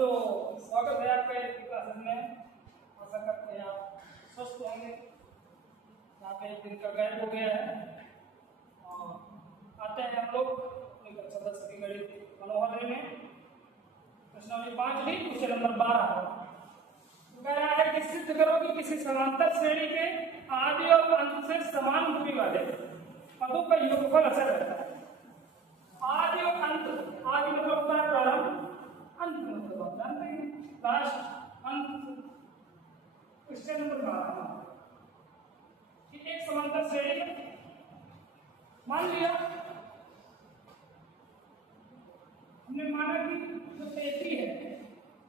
बच्चों, स्वागत है आपका इस क्लासेस में। आशा करते हैं आप स्वस्थ होंगे। यहाँ पे एक दिन का गैप हो गया है और आते हैं हम लोग अपनी कक्षा 10 की गणित मनोहर में प्रश्नावली 5 भी क्वेश्चन नंबर 12 कह रहा है कि सिद्ध करो कि किसी समांतर श्रेणी के आदि और अंत से समान दूरी वाले पदों का योगफल अच्छा रहता है। आदि और अंत, आदि मतलब होता है प्रारंभ, अंत मतलब आप जानते हैं लास्ट, अंत। क्वेश्चन नंबर 12 कि एक समांतर श्रेणी मान लिया हमने माना कि जो तेती है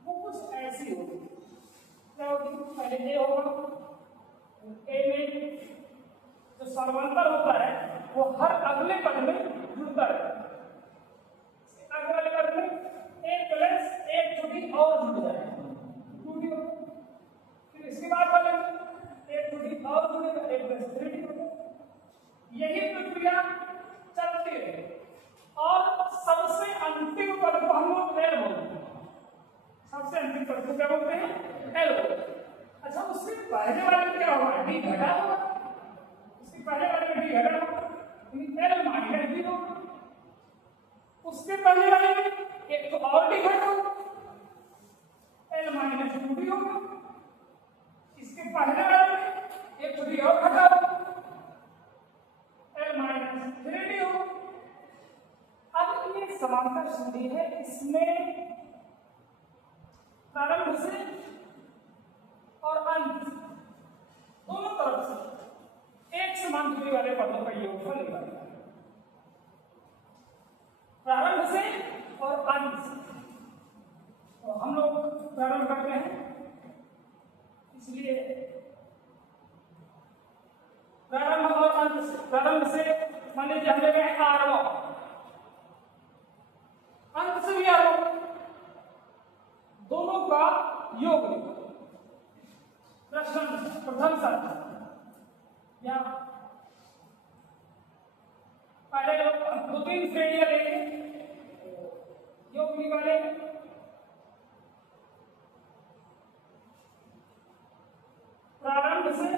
वो कुछ ऐसी होगी, क्या होगी? पहले ए होगा, ए में जो समांतर होता है वो हर अगले पद में जुड़ता है। अगले पद में एक प्लस एक छोटी और जुड़ जाएगी, टूटी हो। फिर इसके बाद वाले एक छोटी और जुड़ेगा, एक प्लस थ्री होगा। यही प्रक्रिया चलती है और सबसे अंतिम पद को हम लोग एल बोलते हैं। सबसे अंतिम पद को क्या बोलते हैं? एल बोलते हैं। अच्छा, उससे पहले वाले में क्या होगा? डी घटा होगा। उसके पहले वाले में डी घटा होगा, एल माइनस डी होगा। उसके पहले वाले में एक तो और डी घटा होगा, एल माइनस टू डी होगा। इसके पहले वाले में एक तो डी और घटा होगा, एल माइनस थ्री डी होगा। अब ये समांतर श्रेणी है, इसमें प्रारंभ से और अंत दोनों तरफ से एक समान दूरी वाले पदों का योगफल निकालना है। प्रारंभ से और अंत से तो हम लोग प्रारंभ करते हैं, इसलिए प्रारंभ और अंत से। प्रारंभ से मान लीजिए हमने कहा आरवा, अंत से भी आरवा, दोनों का योग निकालो। प्रश्न प्रथम सत्र या पहले दो तीन श्रेणियां लेंगे, योग निकालेंगे। प्रारंभ से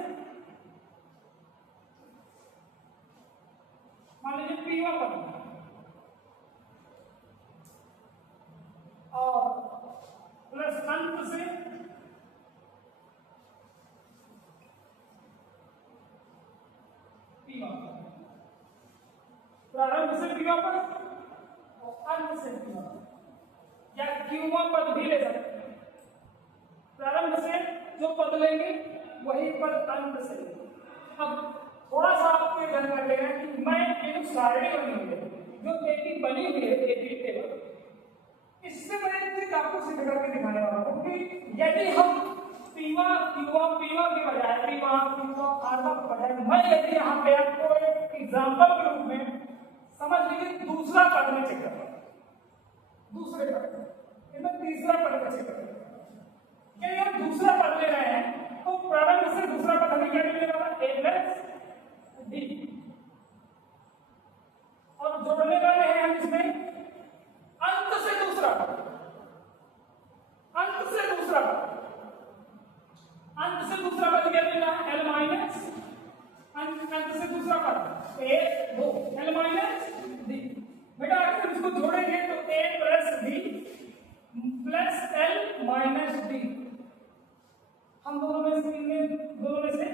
मान लीजिए P1 पद और प्लस अंत से P1, प्रारंभ से P1 पद और अंत से P1 या Q1 पद भी ले सकते हैं। प्रारंभ से जो पद लेंगे वही पद अंत से। अब थोड़ा सा आपको ये ध्यान कर लेना कि मैं ये जो सारणी बनी हुई है, जो तेती बनी हुई है, तेती टेबल, इससे मैं एक चीज आपको सिद्ध करके दिखाने वाला हूँ कि यदि हम P1 के बजाय P1 आरवा के बजाय मैं यदि यहाँ पे आपको एक एग्जाम्पल के रूप में समझ लीजिए दूसरा पद में चेक कर रहा हूँ, दूसरे पद में तीसरा पद का चेक कर रहा हूँ। यदि हम दूसरा पद ले रहे हैं तो प्रारंभ से दूसरा पद हमें क्या मिलेगा? ए प्लस डी। और जोड़ने वाले हैं हम इसमें अंत से दूसरा पद, अंत से दूसरा पद, अंत से दूसरा पद क्या मिल रहा है? एल माइनस, अंत से दूसरा पद ए दो, एल माइनस डी। बेटा अगर इसको जोड़ेंगे तो A plus D plus L minus D. हम दोनों में से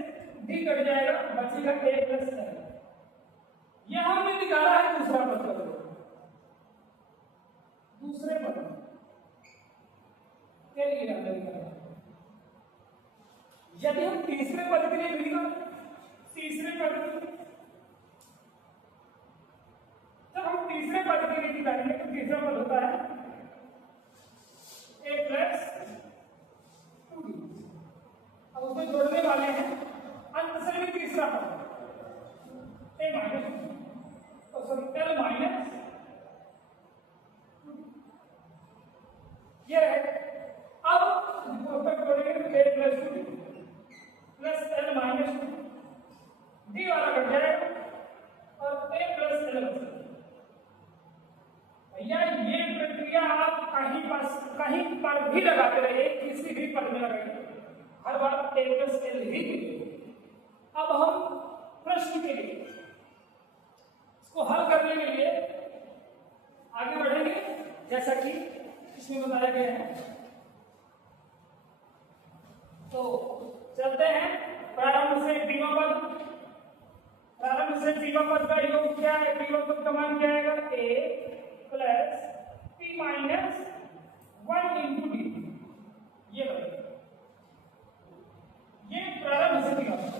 डी कट जाएगा, बचेगा ए प्लस एल। यह हमने निकाला है दूसरा पद का, दूसरे पद के लिए निकाला। यदि हम तीसरे पद के लिए मिलेगा, तीसरे पद जब हम तीसरे पद के लिए निकालेंगे तो तीसरा पद होता है ए प्लस टू डी। अब उसमें जोड़ने वाले हैं अंत से भी तीसरा पद ए माइनस, तो सॉरी एल माइनस, ये है। अब जोड़ेंगे तो A plus two D plus L minus D वाला कट जाएगा और ए प्लस एल। भैया ये प्रक्रिया या आप कहीं पर भी लगाते रहिए, किसी भी पद में लगाइए, हर बार a प्लस एल ही मिलेगा। अब हम प्रश्न के लिए इसको हल करने के लिए आगे बढ़ेंगे, जैसा कि इसमें बताया गया है। तो चलते हैं प्रारंभ से बीमा पद। प्रारंभ से बीमा पद का योग क्या है? बीमा पद का मान क्या आएगा? a plus p minus 1 into D. ये प्रारंभ से बीमा पद।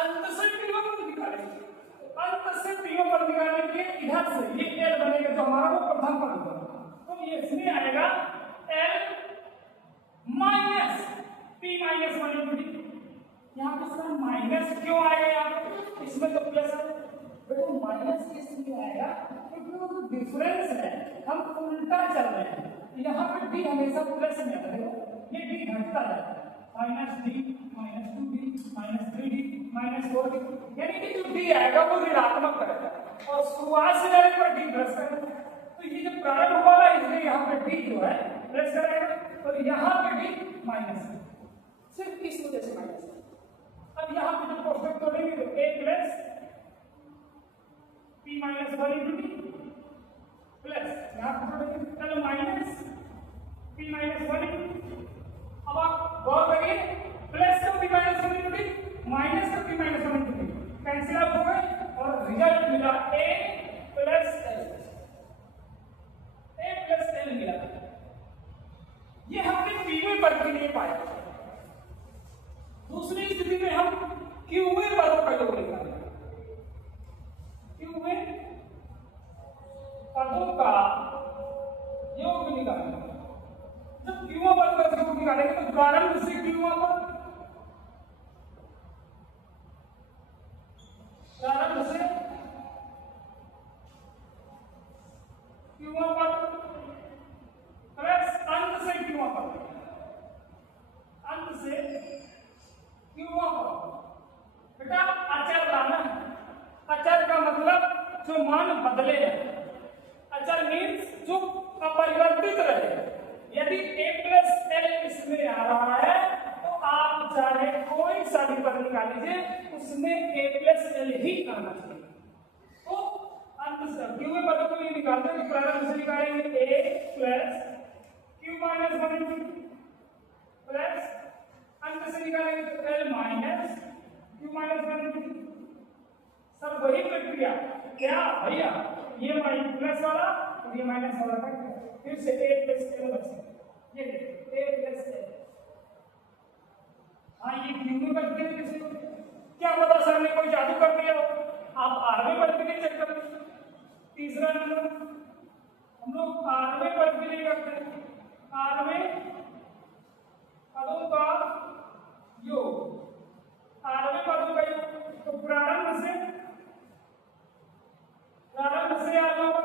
अंत से बीमा पद निकालेंगे। अंत से बीमा पद निकालने के लिए इधर से ये l बनेगा जो हमारा वो प्रथम पद होगा, तो ये इसमें आएगा l minus p minus 1 into D. यहाँ पे सर माइनस क्यों आएगा? यहाँ इसमें तो प्लस है, बेटा माइनस इसलिए आएगा क्योंकि वो जो डिफरेंस है हम उल्टा चल रहे हैं। यहाँ पे डी हमेशा प्लस में आता है, ये डी घटता जाता है, minus D minus 2d minus 3d minus 4d, यानी कि जो डी आएगा वो ऋणात्मक रहेगा और शुरुआत से जाने पर डी प्लस करेगा। तो ये जो प्रारंभ वाला है इसलिए यहाँ पे डी जो है प्लस करेगा और यहाँ पे डी माइनस है, सिर्फ इस वजह से माइनस है। अब यहाँ पे जो कोष्टक तोड़ेंगे तो a plus p minus 1 into D plus यहाँ पे तोड़ेंगे l minus p minus 1 into. अब आप गौर करिए, प्लस का p minus 1 into D minus का p minus 1 into D cancel out हो गए और रिजल्ट मिला a प्लस l मिला। ये हमने पीवे पद के लिए पाया। दूसरी स्थिति में हम क्यूवे पदों का योग निकालेंगे। क्यूवे पदों का योग निकालेंगे। जब क्यूवा पद का योग निकालेंगे तो प्रारंभ से क्यूवा पद, प्रारंभ से क्यूवा पद प्लस अंत से क्यूवा पद, अंत से क्यों बेटा अचर लाना है। अचर का मतलब जो मान बदले है, अचर मीन्स जो अपरिवर्तित रहे। यदि a प्लस l इसमें आ रहा है तो आप चाहे कोई सा भी पद निकाल लीजिए, उसमें a प्लस l ही आना चाहिए। तो अंत से क्यों पदों को ये निकालते हैं, प्रारंभ से निकालेंगे a plus q minus 1 plus अंत से निकालेंगे तो l माइनस q माइनस 1। सब वही प्रक्रिया क्या भैया, ये माइनस प्लस वाला और ये माइनस वाला का फिर से a प्लस l बचे। ये देखिए a प्लस l, हाँ ये क्यों करते हैं किसी को क्या पता सर ने कोई जादू कर दिया हो। आप आरवे पद के लिए चेक कर लो, तीसरा नंबर हम लोग आरवे पद के लिए करते हैं। आरवे पदों का योग, आरवे पदों का योग, तो प्रारंभ से आलोक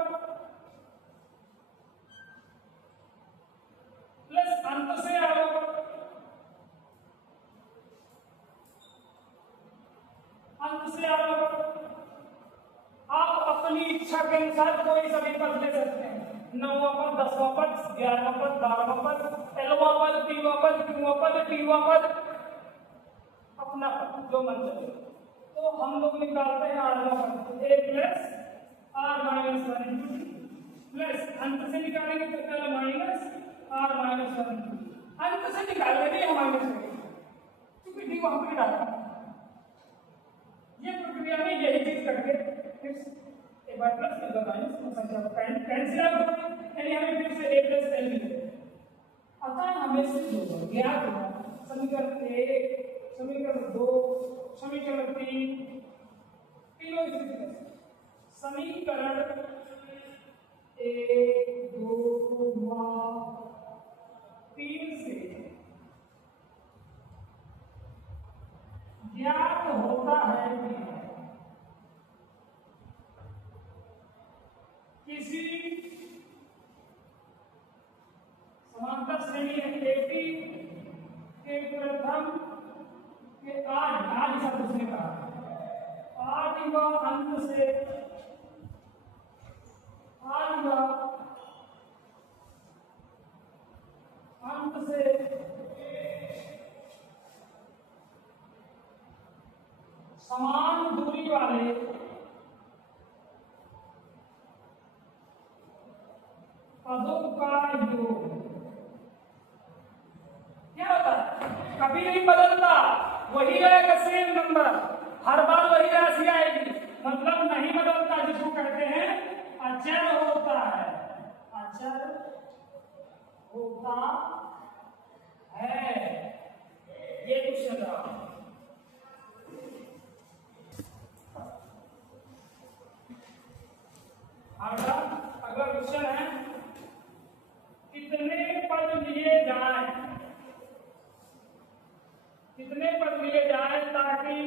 प्लस अंत से आलोक, अंत से आलोक। आप अपनी इच्छा के अनुसार कोई सभी पद ले सकते हैं, 9वां पद, 10वां पद, 11वां पद, 12वां पद, 11वां पद, 3वां पद, 2वां पद, 3वां पद, अपना पद जो मन चले। तो हम लोग निकालते हैं 8वां पद, a plus r minus 1 into plus अंत से निकालेंगे तो l minus r minus 1 into. अंत से निकालेंगे हम माइनस करेंगे क्योंकि डी को हमने डाला। ये प्रक्रिया में यही चीज करके फिर एक बार प्लस एक बार माइनस संख्या कैंसिल आउट हो गई, यानी हमें फिर से a प्लस l मिलेगा। अतः हमें से जो ज्ञात हुआ समीकरण 1, समीकरण 2, समीकरण 3, तीनों स्थिति समीकरण 1, 2, 3 से ज्ञात होता है कि किसी समांतर श्रेणी एटी के प्रथम के आज शब्द उसने कहा आदि व अंत से आदि व समान दूरी वाले पदों का योग क्या होता है? कभी नहीं बदलता, वही रहेगा सेम नंबर, हर बार वही राशि आएगी, मतलब नहीं बदलता, जिसको कहते हैं अचर होता है, अचर होता है। ये क्वेश्चन था। अगला क्वेश्चन है, कितने पद लिए जाएं, कितने पद लिए जाएं ताकि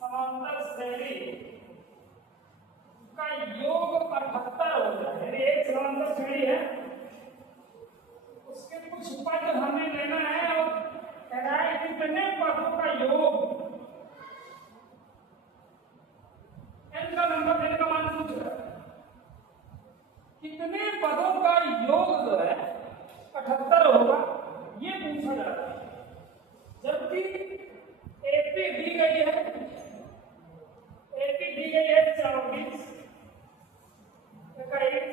समांतर श्रेणी का योग 78 हो जाए। यदि एक समांतर श्रेणी है, उसके कुछ पद हमें लेना है और कह रहा है कितने पदों का योग, n का नंबर, n का मान पूछ रहा है, कितने पदों का योग जो है 78 होगा, ये पूछा जाता है। जबकि एपी दी गई है, एपी दी गई है 24, 21,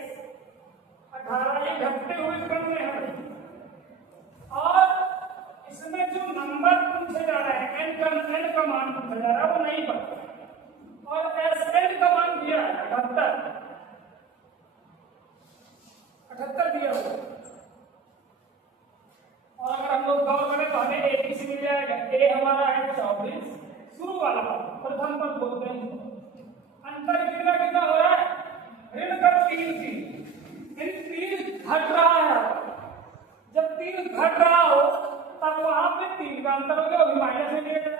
18, ये घटते हुए क्रम में है, और इसमें जो नंबर पूछे जा रहे हैं, n का मान पूछा जा रहा है, वो नहीं पता, और एसएन का मान दिया है 78 दिया हुआ। और अगर हम लोग गौर करें तो हमें ए से मिल जाएगा, ए हमारा है 24, शुरू वाला प्रथम पद बोलते हैं। अंतर कितना कितना हो रहा है? ऋण का 3 3 घट रहा है। जब 3 घट रहा हो तब वहां पे 3 का अंतर हो गया, वो माइनस में लिया जाए।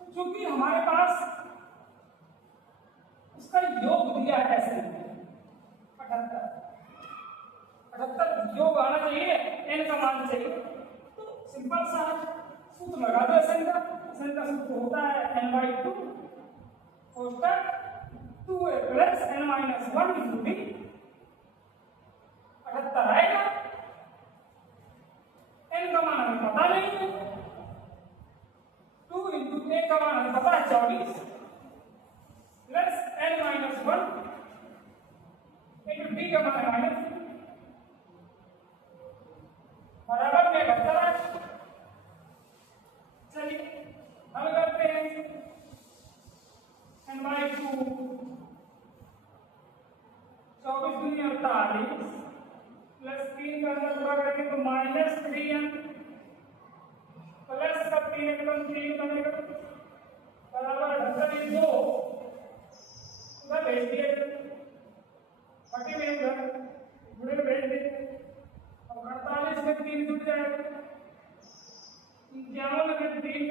तो चूंकि हमारे पास उसका योग दिया है ऐसे 78 योग आना चाहिए, n का मान चाहिए, तो सिंपल सा सूत्र लगा दो। एसएन का सूत्र होता है n/2 कोष्टक 2a + n-1 × d, 78 आएगा। n का मान हमें पता नहीं है, 2 × a का मान हमें पता है 24 प्लस n-1 × d का मान है -, बराबर में 78 है। चलिए हल करते हैं, n/2 24 दूनी 48 प्लस 3 का अंदर पूरा करेंगे तो -3n प्लस का 3 एकदम 3 बनेगा, बराबर 78 2 उधर भेज दिए, 40 में उधर जुड़े भेज दिए। अब 48 में 3 जुड़ जाएगा, 51 में 3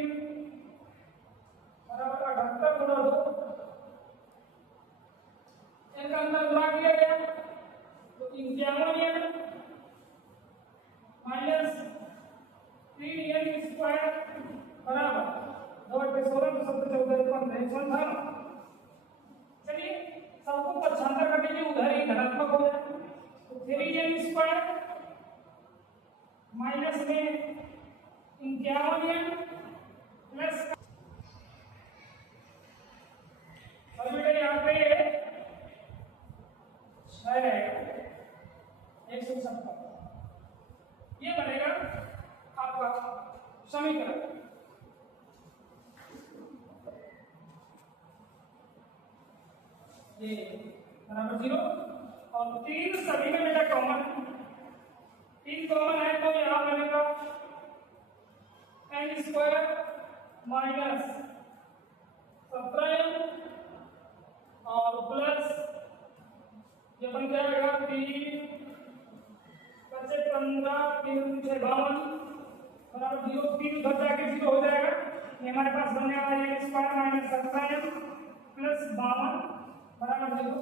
बराबर 78 गुणा 2, इनका अंदर गुणा किया गया तो 51n माइनस 3n स्क्वायर बराबर 2/16 14 चलिए सबको पक्षांतर कर दीजिए, उधर ही धनात्मक हो जाए तो 3n स्क्वायर माइनस में 51n प्लस, और बेटा यहाँ पे 6 रहेगा 170, ये बनेगा आपका समीकरण। ये बराबर 0 और 3 सभी में बेटा कॉमन है, 3 कॉमन है तो यहाँ बनेगा n स्क्वायर माइनस 17n और प्लस ये बन जाएगा 3 बचे 15 3 6 52 बराबर 0, 3 उधर जाके 0 हो जाएगा, ये हमारे पास बनने वाला है स्क्वायर माइनस 17n प्लस 52 बराबर 0।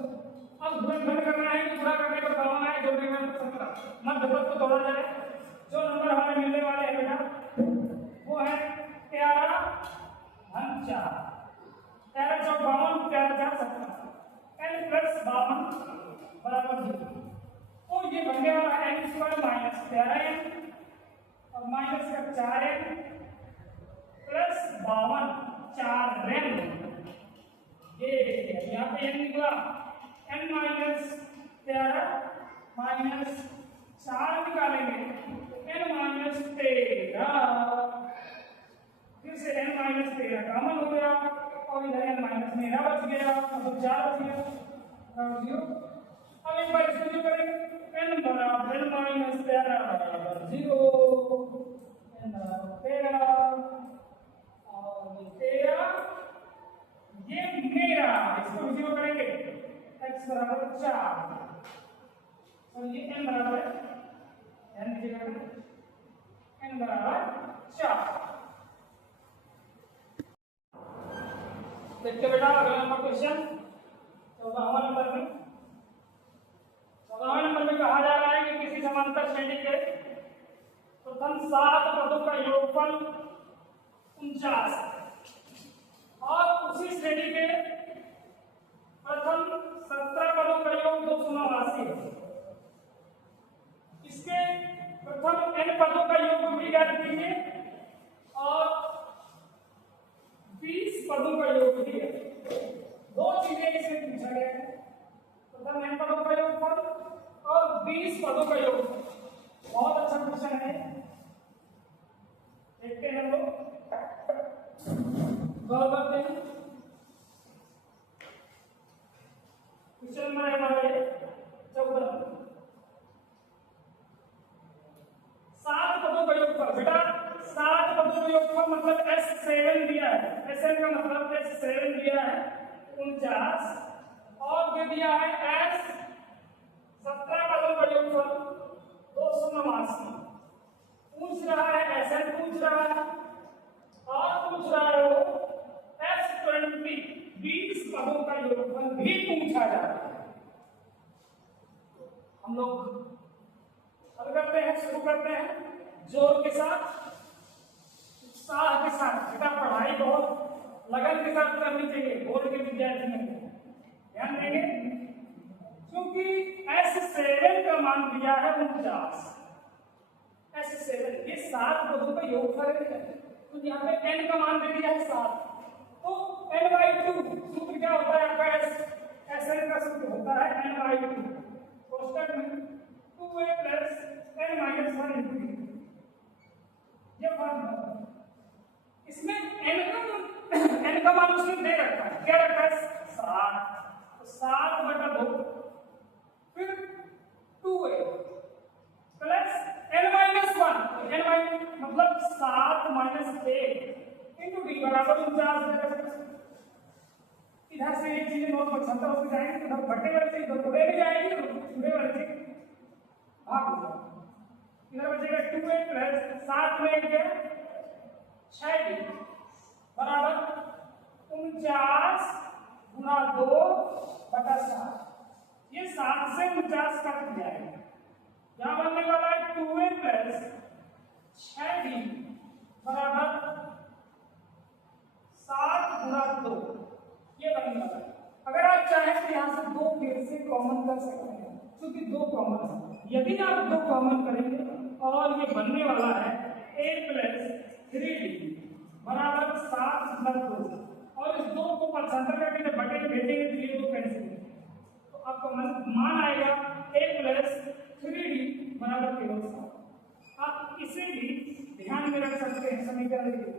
अब गुणनखंड करना है, पूरा करने पर 52 है, जोड़ने में 17, मध्य पद को तोड़ा जाए, जो नंबर हमें मिलने वाले हैं बेटा वो है 13 घन 4, 13 × 52 13 × 17 n प्लस 52 बराबर 0। तो ये बनने वाला है n स्क्वायर माइनस 13n और माइनस का 4n प्लस 52 4n माइनस 4 निकालेंगे तो n माइनस 13, फिर से n माइनस 13 कॉमन हो गया और इधर n माइनस 13 बच गया, मतलब 4 बच गया। अब एक बार इसको जो करेंगे n बराबर माइनस 13 बराबर 0, n बराबर 13 और ये 13, ये मेरा, इसको 0 करेंगे x बराबर 4, तो ये n बराबर n की जगह n बराबर 4। देखते बेटा अगला नंबर क्वेश्चन 14वां नंबर में। 14वें नंबर में कहा जा रहा है कि किसी समांतर श्रेणी के प्रथम 7 पदों का योगफल 49 और उसी श्रेणी के प्रथम 17 पदों का योग 289 है। इसके प्रथम n पदों का योग भी ज्ञात कीजिए और 20 पदों का योग भी है। दो चीजें इसमें पूछा गया है, प्रथम n पदों का योगफल और 20 पदों का योगफल। बहुत अच्छा क्वेश्चन है, देखते हैं लोग, गौर करते हैं। क्वेश्चन नंबर हमारे 14, 7 पदों का योगफल। बेटा 7 पदों का योगफल मतलब S7 दिया है, SN का मतलब S7 दिया है 49 और दे दिया है S17 पदों का योगफल 289। पूछ रहा है SN पूछ रहा है और पूछ रहा है वो S20 20 पदों का योगफल भी पूछा जा रहा है। हम लोग हल करते हैं, शुरू करते हैं जोर के साथ, उत्साह के साथ। बेटा पढ़ाई बहुत लगन के साथ करनी चाहिए, बोर्ड के विद्यार्थी में ध्यान देंगे, क्योंकि S7 का मान दिया है 49। S7 ये 7 पदों का योगफल है, तो यहाँ पे n का मान दे दिया है 7, तो n/2 सूत्र क्या होता है आपका? SN का सूत्र होता है n/2, कोष्टक में 2a + n - 1 ये फॉर्मूला। इसमें n का मान उसने दे रखा है, क्या रखा है? 7, तो 7/2 फिर 2a प्लस n - 1, n मतलब 7 - 1 इंटू d बराबर 49। इधर से एक चीज नोट पर क्षमता हो जाएगी, तो घटे वाली चीज घटे भी जाएगी, पूरे वाली चीज भाग हो जाएगी। इधर बचेगा 2a प्लस 7 में 1 है 6d बराबर 49 गुना 2/7। ये 7 से 49 कट जाएगा, यहाँ बनने वाला है 2a प्लस 6d बराबर 7 गुना 2, ये बनने वाला है। अगर आप चाहें तो यहाँ से 2 फिर से कॉमन कर सकते हैं, क्योंकि 2 कॉमन है। यदि आप 2 कॉमन करेंगे और ये बनने वाला है a प्लस 3d बराबर 7 गुना 2, और इस 2 को पक्षांतर करके जब बटे में भेजेंगे तो ये 2 कैंसिल हो जाएंगे, तो आपका मान आएगा a प्लस 3d बराबर केवल 7। आप इसे भी ध्यान में रख सकते हैं समीकरण के लिए।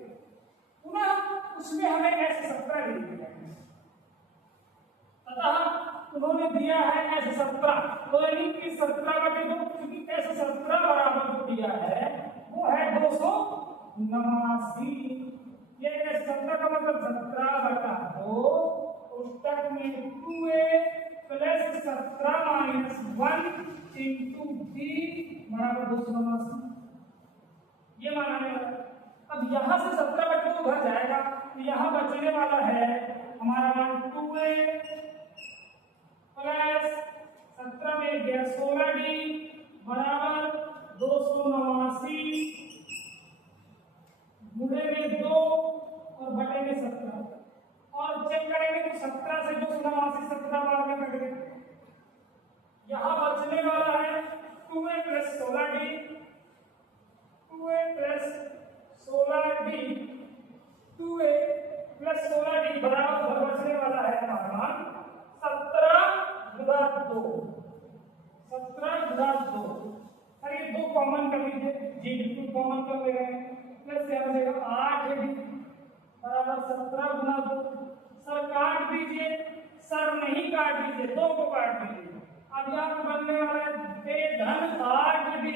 पुनः उसमें हमें S17 दे दिया है, अतः उन्होंने दिया है S17, तो यानी कि 17/2, क्योंकि S17 बराबर जो दिया है वो है 289। ये S17 का मतलब 17/2 पुस्तक में 2a प्लस 17 - 1 इंटू d बराबर 289, ये माना है। अब यहाँ से 17/2 उधर जाएगा, तो यहाँ बचने वाला है हमारा मान 2a प्लस 17 में गया 16d बराबर 289 गुणे में 2 और बटे में 17, और चेक करेंगे तो 17 से 289 17 बार में कट गए। यहाँ बचने वाला है 2a plus 16d, 2a plus 16d, 2a plus 16d बराबर बचने वाला है हमारा मान 17 गुना 2, 17 कॉमन कर ले रहे हैं, प्लस क्या हो जाएगा 8d बराबर 17 गुना 2। सर काट दीजिए, सर नहीं काट दीजिए, 2 को काट दीजिए। अब यहाँ पे बनने वाला है a धन 8d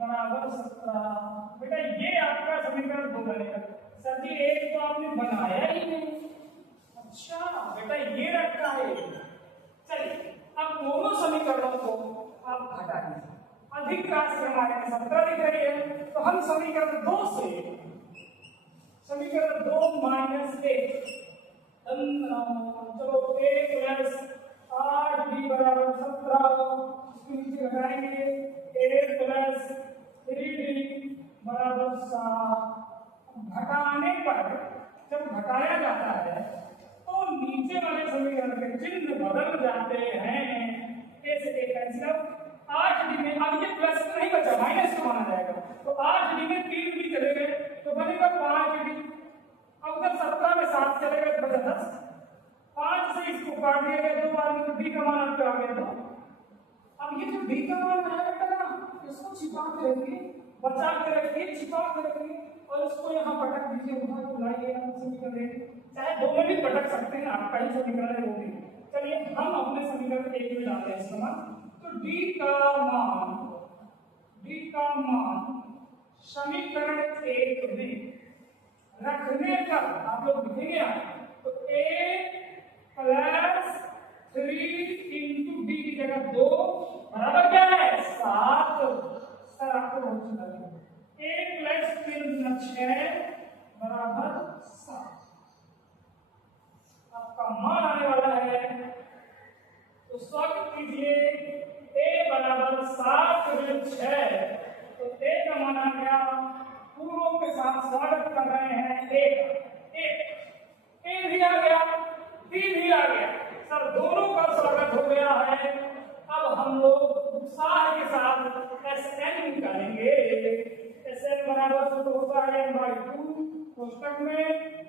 बराबर 17। बेटा ये आपका समीकरण 2 बनेगा। सर जी एक तो आपने बनाया ही नहीं। अच्छा बेटा ये रखा है। चलिए अब दोनों समीकरणों को आप घटा दीजिए। अधिक राशि हमारे में 17 दिख रही है, तो हम समीकरण 2 से समीकरण 2 माइनस 1 चलो a प्लस 8d बराबर 17 इसके नीचे घटाएंगे a प्लस 3d बराबर 7। घटाने पर जब घटाया जाता है तो नीचे वाले समीकरण के चिन्ह बदल जाते हैं। ऐसे एक कैंसिल 8d में अब ये प्लस नहीं बचा, माइनस को माना जाएगा, तो 8d में 3 भी चले गए तो बनेगा 5d। अब जब 17 में 7 चले गए तो बचा 10। 5 से इसको काट दिया गया 2 बार में, तो d का मान आपका आ गया 2। अब ये जो d का मान आया बेटा ना, इसको छिपा के रखिए, बचा के रखिए, छिपा के रखिए और इसको यहाँ पटक दीजिए, उधर को लाइए, हम समीकरण चाहे 2 में भी पटक सकते हैं, आपका ही समीकरण है वो भी। चलिए हम अपने समीकरण 1 में डालते हैं इसका मान। तो d का मान समीकरण 1 में रखने पर आप लोग लिखेंगे तो a प्लस 3 इंटू डी की जगह 2 बराबर क्या है 7। सर आपको बहुत सुंदर है, a प्लस 3 6 बराबर 7। आपका मान आने वाला है, तो स्वागत कीजिए a बराबर 7 ऋण 6, तो a का मान आ गया। पूर्वों के साथ स्वागत कर रहे हैं a भी आ गया, b भी आ गया। सर दोनों का स्वागत हो गया है। अब हम लोग उत्साह के साथ Sn निकालेंगे। Sn बराबर तो होता है n/2 कोष्टक में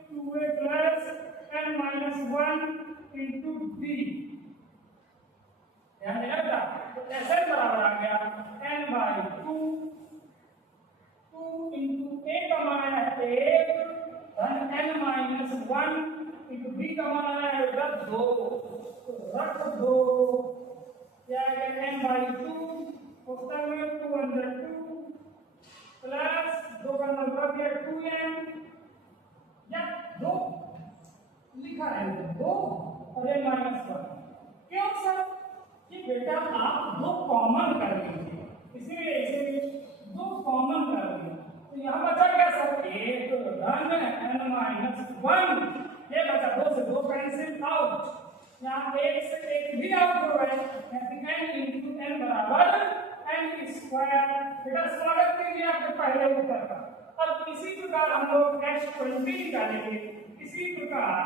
2a plus n-1 into d। ध्यान देना बेटा, तो Sn बराबर आ गया n/2 2 इंटू a का मान है 1 धन n-1 इंटू b का मान है 2। रख दो क्या है n/2 कोष्टक में 2/2 प्लस 2 का मतलब है 2n या 2 लिखा है 2 और n-1। क्यों सर? कि बेटा आप 2 कॉमन कर लीजिए, इसीलिए इसे 2 कॉमन कर दिया, तो यहाँ बचा क्या सर 1 धन n-1। ये बचा 2 से 2 कैंसिल आउट, यहाँ 1 से 1 भी आउट हो गए, n इंटू n बराबर n स्क्वायर। बेटा स्वागत कीजिए आपके पहले उत्तर का। अब इसी प्रकार हम लोग h20 निकालेंगे। इसी प्रकार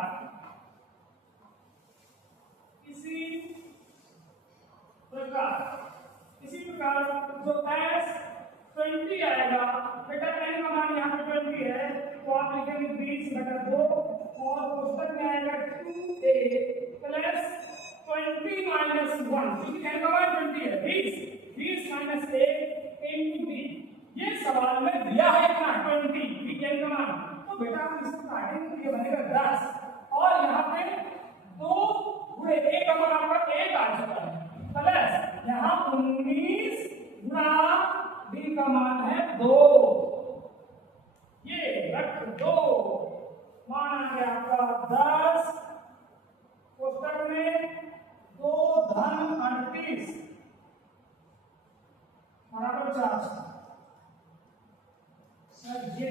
जो h20 आएगा, बेटा n का मान यहाँ पे 20 है, तो आप लिखेंगे 20/2 और कोष्टक में आएगा 2a प्लस 20 माइनस 1, क्योंकि n का मान 20 है, 20 माइनस 1 इंटू b। ये सवाल में दिया है इतना 20 n का मान, तो बेटा आप इसको काटेंगे तो ये बनेगा 10 और यहाँ पे 2 गुणे a का मान आपका 1 आ चुका है, प्लस यहाँ 19 गुणा b का मान है 2। ये रख दो, मान आ गया आपका 10 कोष्टक में 2 धन 38 बराबर 4। सर ये